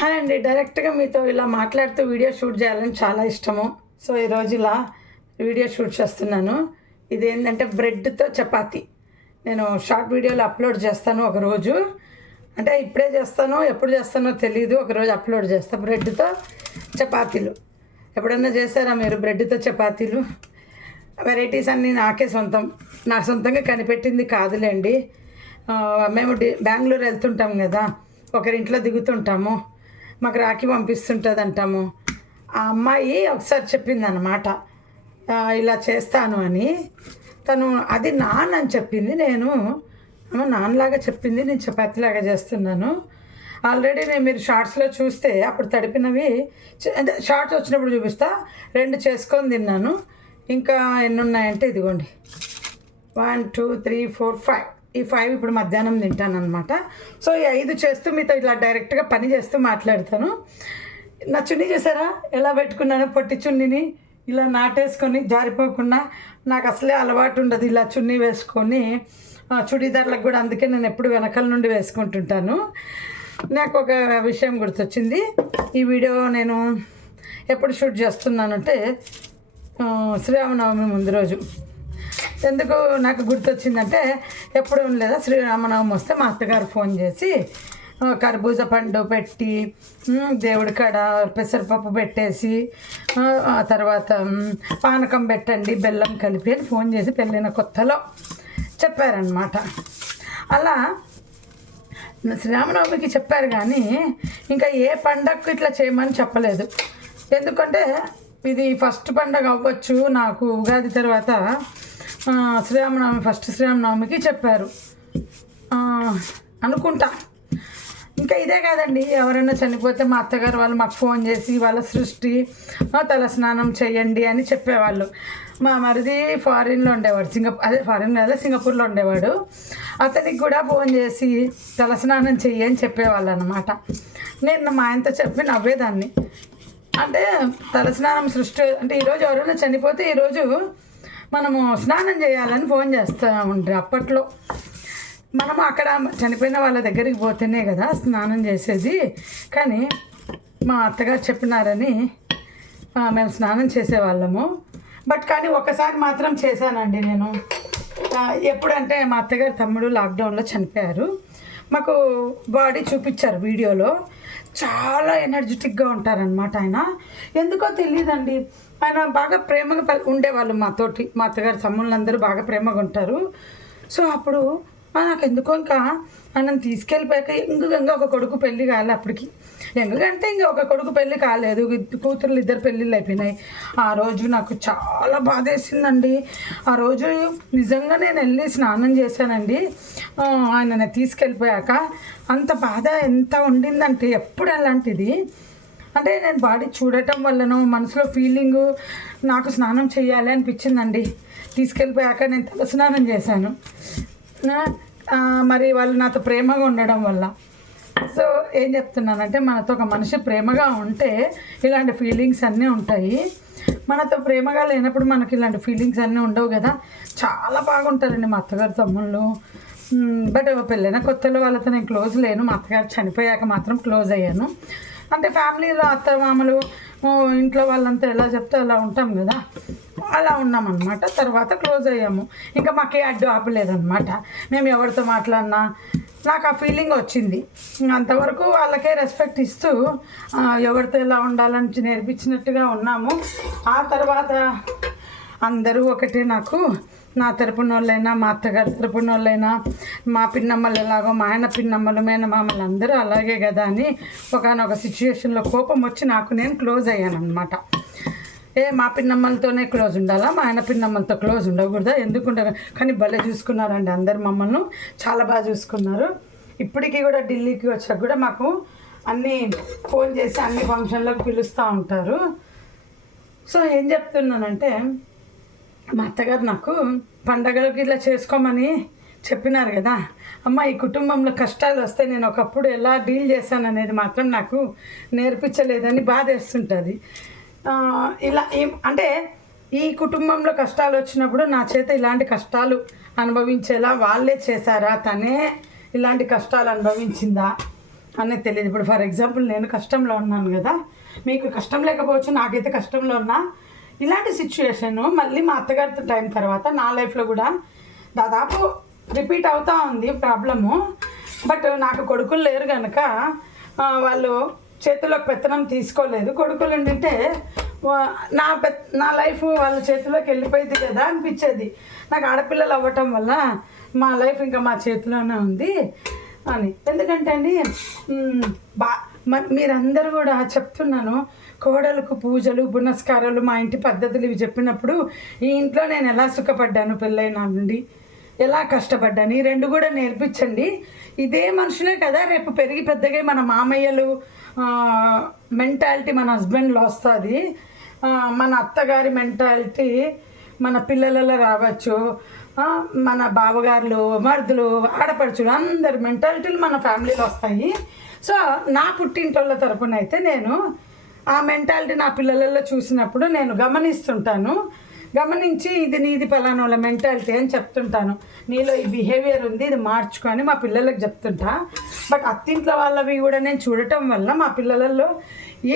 Hi అండి. డైరెక్ట్గా మీతో ఇలా మాట్లాడుతూ వీడియో షూట్ చేయాలని చాలా ఇష్టము. సో ఈరోజు ఇలా వీడియో షూట్ చేస్తున్నాను. ఇదేంటంటే బ్రెడ్తో చపాతీ. నేను షార్ట్ వీడియోలు అప్లోడ్ చేస్తాను ఒకరోజు. అంటే ఇప్పుడే చేస్తానో ఎప్పుడు చేస్తానో తెలియదు. ఒకరోజు అప్లోడ్ చేస్తాను. బ్రెడ్తో చపాతీలు ఎప్పుడన్నా చేశారా మీరు? బ్రెడ్తో చపాతీలు వెరైటీస్ అన్నీ నా సొంతంగా కనిపెట్టింది కాదులేండి. మేము బెంగళూరు వెళ్తుంటాం కదా, ఒకరింట్లో దిగుతుంటాము, మాకు రాఖీ పంపిస్తుంటుంది అంటాము. ఆ అమ్మాయి ఒకసారి చెప్పిందన్నమాట, ఇలా చేస్తాను అని. తను అది నాన్న అని చెప్పింది. నేను నాన్నలాగా చెప్పింది, నేను చపాతీలాగా చేస్తున్నాను. ఆల్రెడీ మీరు షార్ట్స్లో చూస్తే అప్పుడు తడిపినవి, అంటే షార్ట్స్ వచ్చినప్పుడు చూపిస్తా. 2 చేసుకొని తిన్నాను. ఇంకా ఎన్ని ఉన్నాయంటే ఇదిగోండి, 1 2 3 4 5. ఈ 5 ఇప్పుడు మధ్యాహ్నం తింటాను అనమాట. సో ఈ 5 చేస్తూ మీతో ఇలా డైరెక్ట్గా పని చేస్తూ మాట్లాడతాను. నా చున్నీ చూసారా ఎలా పెట్టుకున్నాను? పొట్టి చున్నీని ఇలా నాటేసుకొని జారిపోకుండా. నాకు అసలే అలవాటు ఉండదు ఇలా చున్నీ వేసుకొని. చుడీదార్లకు కూడా అందుకే నేను ఎప్పుడు వెనకాల నుండి వేసుకుంటుంటాను. నాకు ఒక విషయం గుర్తొచ్చింది. ఈ వీడియో నేను ఎప్పుడు షూట్ చేస్తున్నానంటే శ్రీరామనవమి ముందు రోజు. ఎందుకు నాకు గుర్తొచ్చిందంటే, ఎప్పుడు లేదా శ్రీరామనవమి వస్తే మా అత్తగారు ఫోన్ చేసి కర్బూజా పండు పెట్టి దేవుడి కాడ పెసరపప్పు పెట్టేసి ఆ తర్వాత పానకం పెట్టండి బెల్లం కలిపి అని ఫోన్ చేసి పెళ్ళైన కొత్తలో చెప్పారనమాట. అలా శ్రీరామనవమికి చెప్పారు కానీ ఇంకా ఏ పండగకు ఇట్లా చేయమని చెప్పలేదు. ఎందుకంటే ఇది ఫస్ట్ పండగ అవ్వచ్చు నాకు. ఉగాది తర్వాత శ్రీరామనవమి, ఫస్ట్ శ్రీరామనవమికి చెప్పారు అనుకుంటా. ఇంకా ఇదే కాదండి, ఎవరైనా చనిపోతే మా అత్తగారు వాళ్ళు మాకు ఫోన్ చేసి వాళ్ళ సృష్టి తల స్నానం చేయండి అని చెప్పేవాళ్ళు. మా మరిది ఫారిన్లో ఉండేవాడు, ఫారిన్ కాదు సింగపూర్లో ఉండేవాడు. అతనికి కూడా ఫోన్ చేసి తల స్నానం చెయ్యి అని చెప్పేవాళ్ళు అనమాట. నేను మా ఆయనతో చెప్పి నవ్వేదాన్ని. అంటే తలస్నానం సృష్టి అంటే ఈరోజు ఎవరైనా చనిపోతే ఈరోజు మనము స్నానం చేయాలని ఫోన్ చేస్తూ ఉంటారు. అప్పట్లో మనము అక్కడ చనిపోయిన వాళ్ళ దగ్గరికి పోతేనే కదా స్నానం చేసేది. కానీ మా అత్తగారు చెప్పినారని మేము స్నానం చేసేవాళ్ళము. కానీ ఒకసారి మాత్రం చేశానండి నేను. ఎప్పుడంటే మా అత్తగారు తమ్ముడు లాక్డౌన్లో చనిపోయారు. మాకు బాడీ చూపించారు వీడియోలో. చాలా ఎనర్జెటిక్గా ఉంటారనమాట ఆయన. ఎందుకో తెలియదండి, ఆయన బాగా ప్రేమగా ఉండేవాళ్ళు మాతోటి. మా అత్తగారు తమ్ముళ్ళందరూ బాగా ప్రేమగా ఉంటారు. సో అప్పుడు నాకు ఎందుకో ఇంకా ఆయనను తీసుకెళ్ళిపోయాక ఎంగుగా ఒక కొడుకు పెళ్ళి కాలే. అప్పటికి ఎంగుగంటే ఇంకా ఒక కొడుకు పెళ్ళి కాలేదు, కూతుర్లు 2 పెళ్ళిళ్ళు అయిపోయినాయి. ఆ రోజు నాకు చాలా బాధ వేసిందండి. ఆ రోజు నిజంగా నేను వెళ్ళి స్నానం చేశానండి. ఆయనని తీసుకెళ్ళిపోయాక అంత బాధ ఎంత ఉండిందంటే, ఎప్పుడు అలాంటిది అంటే నేను బాడీ చూడటం వల్లనో మనసులో ఫీలింగు నాకు స్నానం చేయాలి అనిపించిందండి. తీసుకెళ్ళిపోయాక నేను తల స్నానం చేశాను. మరి వాళ్ళు నాతో ప్రేమగా ఉండడం వల్ల. సో ఏం చెప్తున్నానంటే, మనతో ఒక మనిషి ప్రేమగా ఉంటే ఇలాంటి ఫీలింగ్స్ అన్నీ ఉంటాయి. మనతో ప్రేమగా లేనప్పుడు మనకి ఇలాంటి ఫీలింగ్స్ అన్నీ ఉండవు కదా. చాలా బాగుంటారండి మా అత్తగారు తమ్ముళ్ళు. బట్ పెళ్ళైన కొత్తలో వాళ్ళతో నేను క్లోజ్ లేను. మా అత్తగారు చనిపోయాక మాత్రం క్లోజ్ అయ్యాను. అంటే ఫ్యామిలీలో అత్త మామలు ఇంట్లో వాళ్ళంతా ఎలా చెప్తే అలా ఉంటాం కదా, అలా ఉన్నామన్నమాట. తర్వాత క్లోజ్ అయ్యాము. ఇంకా మాకే అడ్డు ఆపలేదన్నమాట. మేము ఎవరితో మాట్లాడినా నాకు ఆ ఫీలింగ్ వచ్చింది. అంతవరకు వాళ్ళకే రెస్పెక్ట్ ఇస్తూ ఎవరితో ఎలా ఉండాలని నేర్పించినట్టుగా ఉన్నాము. ఆ తర్వాత అందరూ ఒకటే. నాకు నా తరపున వాళ్ళైనా, మా అత్తగారి తరపున వాళ్ళైనా, మా పిన్నమ్మలు ఎలాగో మా ఆయన పిన్నమ్మలు మేనమామలు అందరూ అలాగే కదా అని ఒకనొక సిచ్యువేషన్లో కోపం వచ్చి నేను క్లోజ్ అయ్యాను అనమాట. మా పిన్నమ్మలతోనే క్లోజ్ ఉండాలా, మా ఆయన పిన్నమ్మలతో క్లోజ్ ఉండకూడదా? ఎందుకుంటారు? కానీ భలే చూసుకున్నారండి అందరు మమ్మల్ని, చాలా బాగా చూసుకున్నారు. ఇప్పటికీ కూడా ఢిల్లీకి వచ్చాక కూడా మాకు అన్నీ ఫోన్ చేసి అన్ని ఫంక్షన్లకు పిలుస్తూ ఉంటారు. సో ఏం చెప్తున్నానంటే, మా అత్తగారు నాకు పండగలకి ఇట్లా చేసుకోమని చెప్పినారు కదా. అమ్మ ఈ కుటుంబంలో కష్టాలు వస్తే నేను ఒకప్పుడు ఎలా డీల్ చేశాను అనేది మాత్రం నాకు నేర్పించలేదని బాధేస్తుంటుంది. ఇలా అంటే ఈ కుటుంబంలో కష్టాలు వచ్చినప్పుడు నా చేత ఇలాంటి కష్టాలు అనుభవించేలా వాళ్ళే చేశారా, తనే ఇలాంటి కష్టాలు అనుభవించిందా అనేది తెలియదు. ఇప్పుడు ఫర్ ఎగ్జాంపుల్ నేను కష్టంలో ఉన్నాను కదా, మీకు కష్టం లేకపోవచ్చు, నాకైతే కష్టంలో ఉన్నా. ఇలాంటి సిచ్యువేషను మళ్ళీ మా అత్తగారితో టైం తర్వాత నా లైఫ్లో కూడా దాదాపు రిపీట్ అవుతూ ఉంది ప్రాబ్లము. బట్ నాకు కొడుకులు లేరు కనుక వాళ్ళు చేతిలోకి పెత్తనం తీసుకోలేదు. కొడుకులు ఏంటంటే నా లైఫ్ వాళ్ళ చేతిలోకి వెళ్ళిపోయింది కదా అనిపించేది. నాకు ఆడపిల్లలు అవ్వటం వల్ల మా లైఫ్ ఇంకా మా చేతిలోనే ఉంది అని. ఎందుకంటే అండి మీరందరూ కూడా చెప్తున్నాను, కోడలకు పూజలు పునస్కారాలు మా ఇంటి పద్ధతులు ఇవి చెప్పినప్పుడు ఈ ఇంట్లో నేను ఎలా సుఖపడ్డాను, పెళ్ళైనా నుండి ఎలా కష్టపడ్డాను, ఈ రెండు కూడా నేర్పించండి. ఇదే మనుషులే కదా రేపు పెరిగి పెద్దగా మన మామయ్యలు మెంటాలిటీ మన హస్బెండ్లో వస్తుంది, మన అత్తగారి మెంటాలిటీ మన పిల్లలలో రావచ్చు, మన బావగారులు మరుదులు ఆడపడుచులు అందరి మెంటాలిటీలు మన ఫ్యామిలీలో వస్తాయి. సో నా పుట్టింటోళ్ళ తరపున అయితే నేను ఆ మెంటాలిటీ నా పిల్లలలో చూసినప్పుడు నేను గమనిస్తుంటాను. గమనించి ఇది నీది పలానా వాళ్ళ మెంటాలిటీ అని చెప్తుంటాను. నీలో ఈ బిహేవియర్ ఉంది, ఇది మార్చుకొని మా పిల్లలకు చెప్తుంటా. బట్ అత్తింట్లో వాళ్ళవి కూడా నేను చూడటం వల్ల మా పిల్లలలో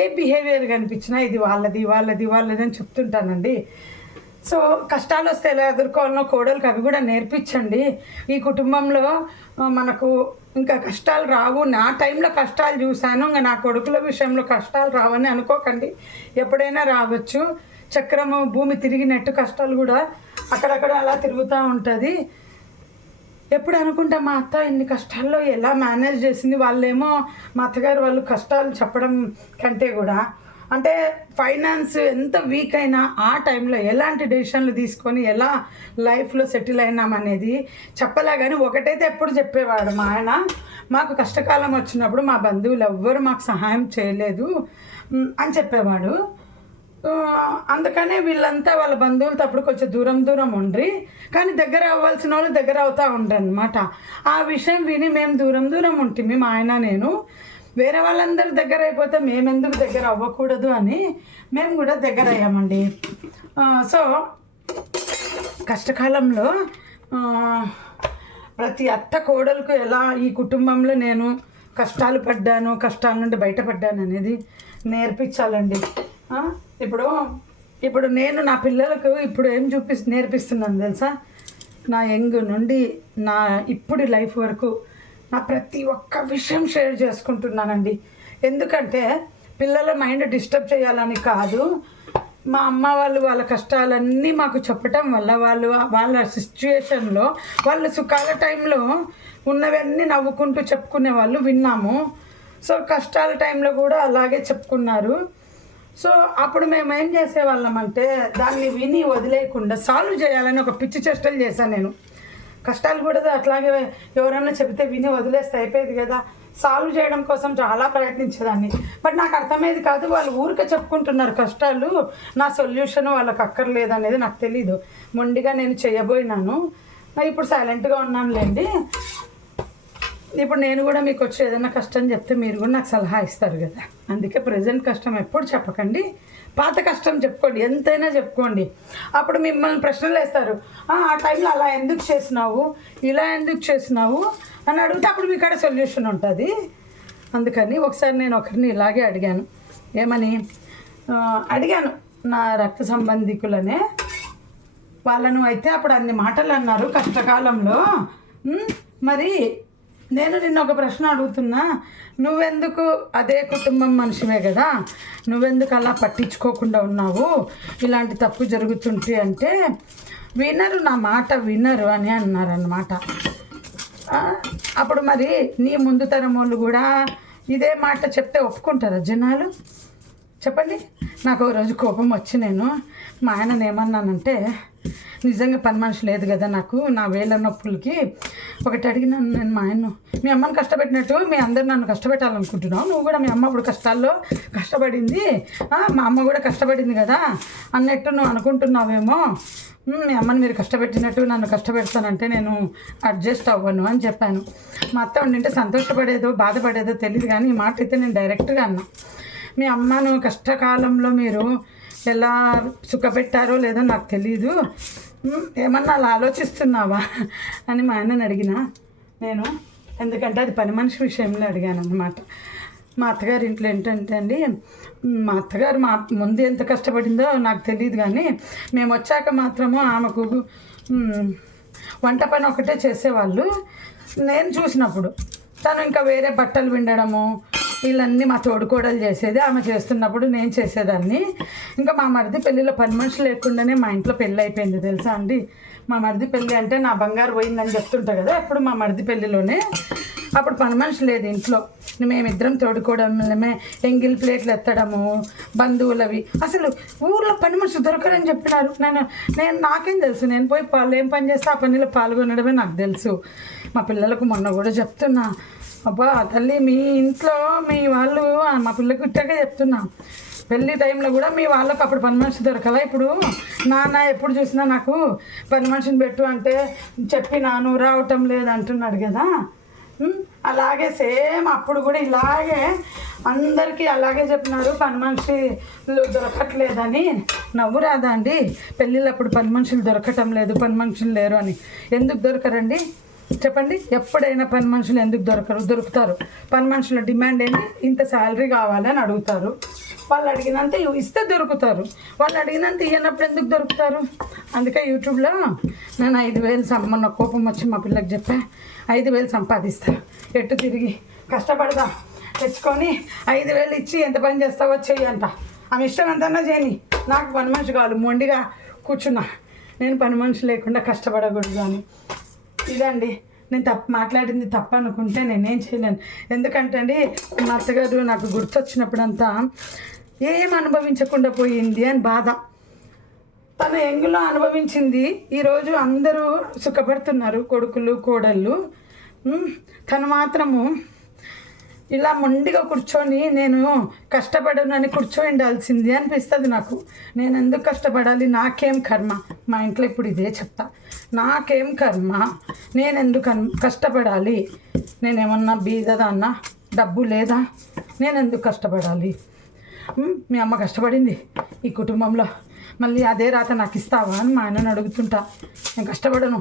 ఏ బిహేవియర్ కనిపించినా ఇది వాళ్ళది వాళ్ళది వాళ్ళది అని చెప్తుంటానండి. సో కష్టాలు వస్తే ఎలా ఎదుర్కోవాలనో కోడలకు అవి కూడా నేర్పించండి. ఈ కుటుంబంలో మనకు ఇంకా కష్టాలు రావు, నా టైంలో కష్టాలు చూశాను, ఇంకా నా కొడుకుల విషయంలో కష్టాలు రావని అనుకోకండి. ఎప్పుడైనా రావచ్చు. చక్రము భూమి తిరిగినట్టు కష్టాలు కూడా అక్కడక్కడ అలా తిరుగుతూ ఉంటుంది. ఎప్పుడు అనుకుంటా మా అత్త ఇన్ని కష్టాల్లో ఎలా మేనేజ్ చేసింది. వాళ్ళేమో మా అత్తగారు వాళ్ళు కష్టాలు చెప్పడం కంటే కూడా అంటే ఫైనాన్స్ ఎంత వీక్ అయినా ఆ టైంలో ఎలాంటి డెసిషన్లు తీసుకొని ఎలా లైఫ్లో సెటిల్ అయినామనేది చెప్పలే. కానీ ఒకటైతే ఎప్పుడు చెప్పేవాడు మా ఆయన, మాకు కష్టకాలం వచ్చినప్పుడు మా బంధువులు ఎవ్వరు మాకు సహాయం చేయలేదు అని చెప్పేవాడు. అందుకనే వీళ్ళంతా వాళ్ళ బంధువులతో అప్పుడు కొంచెం దూరం దూరం ఉండ్రి, కానీ దగ్గర అవ్వాల్సిన వాళ్ళు దగ్గర అవుతూ ఉండరు అనమాట. ఆ విషయం విని మేము దూరం దూరం ఉంటుంది మా ఆయన నేను. వేరే వాళ్ళందరూ దగ్గర అయిపోతే మేమెందుకు దగ్గర అవ్వకూడదు అని మేము కూడా దగ్గర అయ్యామండి. సో కష్టకాలంలో ప్రతి అత్త కోడలకు ఎలా ఈ కుటుంబంలో నేను కష్టాలు పడ్డాను, కష్టాల నుండి బయటపడ్డాను అనేది నేర్పించాలండి. ఇప్పుడు నేను నా పిల్లలకు ఇప్పుడు ఏం నేర్పిస్తున్నాను తెలుసా, నా యంగ్ నుండి నా ఇప్పుడు లైఫ్ వరకు నా ప్రతి ఒక్క విషయం షేర్ చేసుకుంటున్నానండి. ఎందుకంటే పిల్లల మైండ్ డిస్టర్బ్ చేయాలని కాదు, మా అమ్మ వాళ్ళు వాళ్ళ కష్టాలన్నీ మాకు చెప్పటం వల్ల వాళ్ళ సిచ్యుయేషన్లో వాళ్ళ సుఖాల టైంలో ఉన్నవన్నీ నవ్వుకుంటూ చెప్పుకునే వాళ్ళు విన్నాము. సో కష్టాల టైంలో కూడా అలాగే చెప్పుకున్నారు. సో అప్పుడు మేము ఏం చేసేవాళ్ళం అంటే దాన్ని విని వదిలేయకుండా సాల్వ్ చేయాలని ఒక పిచ్చి చేష్టలు చేశాను నేను. కష్టాలు కూడా అట్లాగే ఎవరన్నా చెబితే విని వదిలేస్తే అయిపోయేది కదా, సాల్వ్ చేయడం కోసం చాలా ప్రయత్నించేదాన్ని. బట్ నాకు అర్థమయ్యేది కాదు, వాళ్ళు ఊరికే చెప్పుకుంటున్నారు కష్టాలు, నా సొల్యూషన్ వాళ్ళకి అక్కర్లేదు అనేది నాకు తెలీదు. మొండిగా నేను చేయబోయినాను. ఇప్పుడు సైలెంట్గా ఉన్నానులేండి. ఇప్పుడు నేను కూడా మీకు వచ్చి ఏదైనా కష్టం చెప్తే మీరు కూడా నాకు సలహా ఇస్తారు కదా. అందుకే ప్రజెంట్ కష్టం ఎప్పుడు చెప్పకండి, పాత కష్టం చెప్పుకోండి, ఎంతైనా చెప్పుకోండి. అప్పుడు మిమ్మల్ని ప్రశ్నలు వేస్తారు, ఆ టైంలో అలా ఎందుకు చేసినావు, ఇలా ఎందుకు చేసినావు అని అడిగితే అప్పుడు మీ కాడ సొల్యూషన్ ఉంటుంది. అందుకని ఒకసారి నేను ఒకరిని ఇలాగే అడిగాను. ఏమని అడిగాను, నా రక్త సంబంధికులనే వాళ్ళను. అయితే అప్పుడు అన్ని మాటలు అన్నారు కష్టకాలంలో. మరి నేను నిన్న ఒక ప్రశ్న అడుగుతున్నా, నువ్వెందుకు అదే కుటుంబం మనిషివే కదా, నువ్వెందుకు అలా పట్టించుకోకుండా ఉన్నావు ఇలాంటి తప్పు జరుగుతుంటే అంటే వినరు, నా మాట వినరు అని అన్నారన్నమాట. అప్పుడు మరి నీ ముందు తరం వాళ్ళు కూడా ఇదే మాట చెప్తే ఒప్పుకుంటారా జనాలు? చెప్పండి. నాకు ఓ రోజు కోపం వచ్చి నేను మా ఆయనను ఏమన్నానంటే, నిజంగా పని మనిషి లేదు కదా నాకు, నా వేళ్ళ నొప్పులకి ఒకటి అడిగినాను నేను మా ఆయన్ను, మీ అమ్మని కష్టపెట్టినట్టు మీ అందరు నన్ను కష్టపెట్టాలనుకుంటున్నావు, నువ్వు కూడా మీ అమ్మ ఇప్పుడు కష్టాల్లో కష్టపడింది, మా అమ్మ కూడా కష్టపడింది కదా అన్నట్టు నువ్వు అనుకుంటున్నావేమో, మీ అమ్మని మీరు కష్టపెట్టినట్టు నన్ను కష్టపెడతానంటే నేను అడ్జస్ట్ అవ్వను అని చెప్పాను. మా అత్త ఉండింటే సంతోషపడేదో బాధపడేదో తెలియదు, కానీ ఈ మాట అయితే నేను డైరెక్ట్గా అన్నా. మీ అమ్మను కష్టకాలంలో మీరు ఎలా సుఖపెట్టారో లేదో నాకు తెలీదు, ఏమన్నా అలా ఆలోచిస్తున్నావా అని మా ఆయనని అడిగిన నేను. ఎందుకంటే అది పని మనిషి విషయంలో అడిగాను అనమాట. మా అత్తగారి ఇంట్లో ఏంటంటే అండి, మా అత్తగారు మా ముందు ఎంత కష్టపడిందో నాకు తెలియదు, కానీ మేము వచ్చాక మాత్రము ఆమెకు వంట పని ఒకటే చేసేవాళ్ళు. నేను చూసినప్పుడు తను ఇంకా వేరే బట్టలు పిండడము వీళ్ళన్నీ మా తోడుకోడలు చేసేది, ఆమె చేస్తున్నప్పుడు నేను చేసేదాన్ని. ఇంకా మా మరిది పెళ్ళిలో పని మనిషి లేకుండానే మా ఇంట్లో పెళ్ళి అయిపోయింది తెలుసా అండి. మా మరిది పెళ్ళి అంటే నా బంగారు పోయిందని చెప్తుంటా కదా, ఎప్పుడు మా మరిది పెళ్ళిలోనే. అప్పుడు పని మనిషి లేదు ఇంట్లో, మేమిద్దరం తోడుకోవడమే, ఎంగిల్ ప్లేట్లు ఎత్తడము, బంధువులవి. అసలు ఊర్లో పని మనిషి దొరకరని చెప్పినారు. నాకేం తెలుసు, నేను పోయి ఏం పని చేస్తే ఆ పనిలో పాల్గొనడమే నాకు తెలుసు. మా పిల్లలకు మొన్న కూడా చెప్తున్నా, అబ్బా తల్లి మీ ఇంట్లో మీ వాళ్ళు, మా పిల్లకి ఇట్టాగే చెప్తున్నా, పెళ్ళి టైంలో కూడా మీ వాళ్ళకు అప్పుడు పని మనిషి దొరకలా. ఇప్పుడు నాన్న ఎప్పుడు చూసినా నాకు పని మనిషిని పెట్టు అంటే చెప్పినాను, రావటం లేదు అంటున్నాడు కదా. అలాగే సేమ్ అప్పుడు కూడా ఇలాగే అందరికీ అలాగే చెప్పినారు, పని మనుషులు దొరకట్లేదని. నవ్వు రాదా అండి? పెళ్ళిళ్ళప్పుడు పని మనుషులు దొరకటం లేదు, పని మనుషులు లేరు అని. ఎందుకు దొరకరండి చెప్పండి? ఎప్పుడైనా పని మనుషులు ఎందుకు దొరుకుతారు. పని మనుషుల డిమాండ్ ఏంటి? ఇంత శాలరీ కావాలని అడుగుతారు. వాళ్ళు అడిగినంత ఇస్తే దొరుకుతారు, వాళ్ళు అడిగినంత ఇవ్వనప్పుడు ఎందుకు దొరుకుతారు? అందుకే యూట్యూబ్లో నేను 5,000 మొన్న కోపం వచ్చి మా పిల్లకి చెప్పా, 5,000 సంపాదిస్తా, ఎట్టు తిరిగి కష్టపడదా, తెచ్చుకొని 5,000 ఇచ్చి ఎంత పని చేస్తావో చెయ్యి అంట. ఆమె ఇష్టం ఎంతన్నా చేయని, నాకు పని మనిషి కావాలి, మొండిగా కూర్చున్నా, నేను పని మనిషి లేకుండా కష్టపడకూడదు అని. ఇదండి నేను మాట్లాడింది తప్పు అనుకుంటే నేనేం చేయలేను. ఎందుకంటే అండి మా అత్తగారు నాకు గుర్తొచ్చినప్పుడంతా ఏం అనుభవించకుండా పోయింది అని బాధ. తను ఎంగులో అనుభవించింది, ఈరోజు అందరూ సుఖపడుతున్నారు, కొడుకులు కోడళ్ళు. తను మాత్రము ఇలా మొండిగా కూర్చొని నేను కష్టపడనని కూర్చోండాల్సింది అనిపిస్తుంది నాకు. నేను ఎందుకు కష్టపడాలి? నాకేం కర్మ? మా ఇంట్లో ఇప్పుడు ఇదే చెప్తా, నాకేం కర్మ, నేను ఎందుకు కష్టపడాలి? నేనేమన్నా బీదదాన్నా? డబ్బు లేదా? నేను ఎందుకు కష్టపడాలి? మీ అమ్మ కష్టపడింది ఈ కుటుంబంలో, మళ్ళీ అదే రాత నాకు ఇస్తావా అని మా ఆయనను అడుగుతుంటా. నేను కష్టపడను,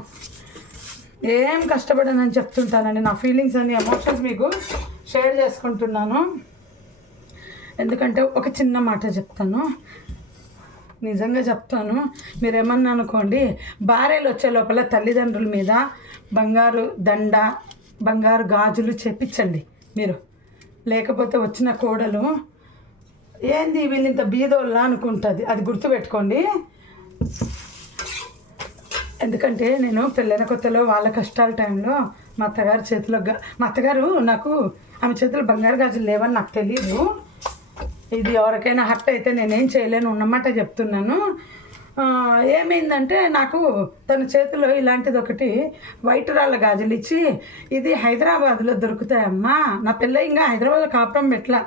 ఏం కష్టపడనని చెప్తుంటానండి. నా ఫీలింగ్స్ అన్ని ఎమోషన్స్ మీకు షేర్ చేసుకుంటున్నాను. ఎందుకంటే ఒక చిన్న మాట చెప్తాను, నిజంగా చెప్తాను, మీరేమన్నా అనుకోండి. భార్యలు వచ్చే లోపల తల్లిదండ్రుల మీద బంగారు దండ, బంగారు గాజులు చెప్పించండి మీరు. లేకపోతే వచ్చిన కోడలు ఏంది వీళ్ళింత బీదోళ్ళ అనుకుంటుంది, అది గుర్తుపెట్టుకోండి. ఎందుకంటే నేను పెళ్ళైన కొత్తలో వాళ్ళ కష్టాల టైంలో మా అత్తగారు చేతిలో మా అత్తగారు నాకు ఆమె చేతిలో బంగారు గాజులు లేవని నాకు తెలియదు. ఇది ఎవరికైనా హర్ట్ అయితే నేనేం చేయలేను ఉన్నమాట చెప్తున్నాను. ఏమైందంటే నాకు తన చేతిలో ఇలాంటిది ఒకటి వైట్ రాళ్ళ గాజులు ఇచ్చి, ఇది హైదరాబాద్లో దొరుకుతాయమ్మా, నా పిల్ల ఇంకా హైదరాబాద్లో కాపురం పెట్ల,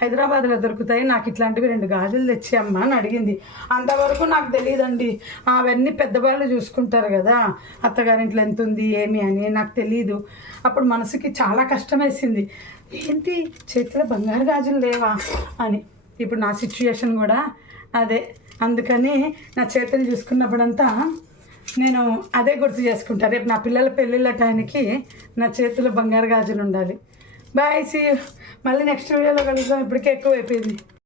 హైదరాబాద్లో దొరుకుతాయి, నాకు ఇట్లాంటివి 2 గాజులు తెచ్చి అమ్మా అని అడిగింది. అంతవరకు నాకు తెలియదండి, అవన్నీ పెద్దవాళ్ళు చూసుకుంటారు కదా, అత్తగారింట్లో ఎంత ఉంది ఏమి అని నాకు తెలీదు. అప్పుడు మనసుకి చాలా కష్టం వేసింది, ఏంటి చేతిలో బంగారు గాజులు లేవా అని. ఇప్పుడు నా సిచ్యుయేషన్ కూడా అదే. అందుకని నా చేతులు చూసుకున్నప్పుడంతా నేను అదే గుర్తు చేసుకుంటాను. రేపు నా పిల్లల పెళ్ళిళ్ళ టైంకి నా చేతిలో బంగారు గాజులు ఉండాలి. Bye, see you. మళ్ళీ నెక్స్ట్ వీడియోలో కలుద్దాం. ఇప్పటికే ఎక్కువ అయిపోయింది.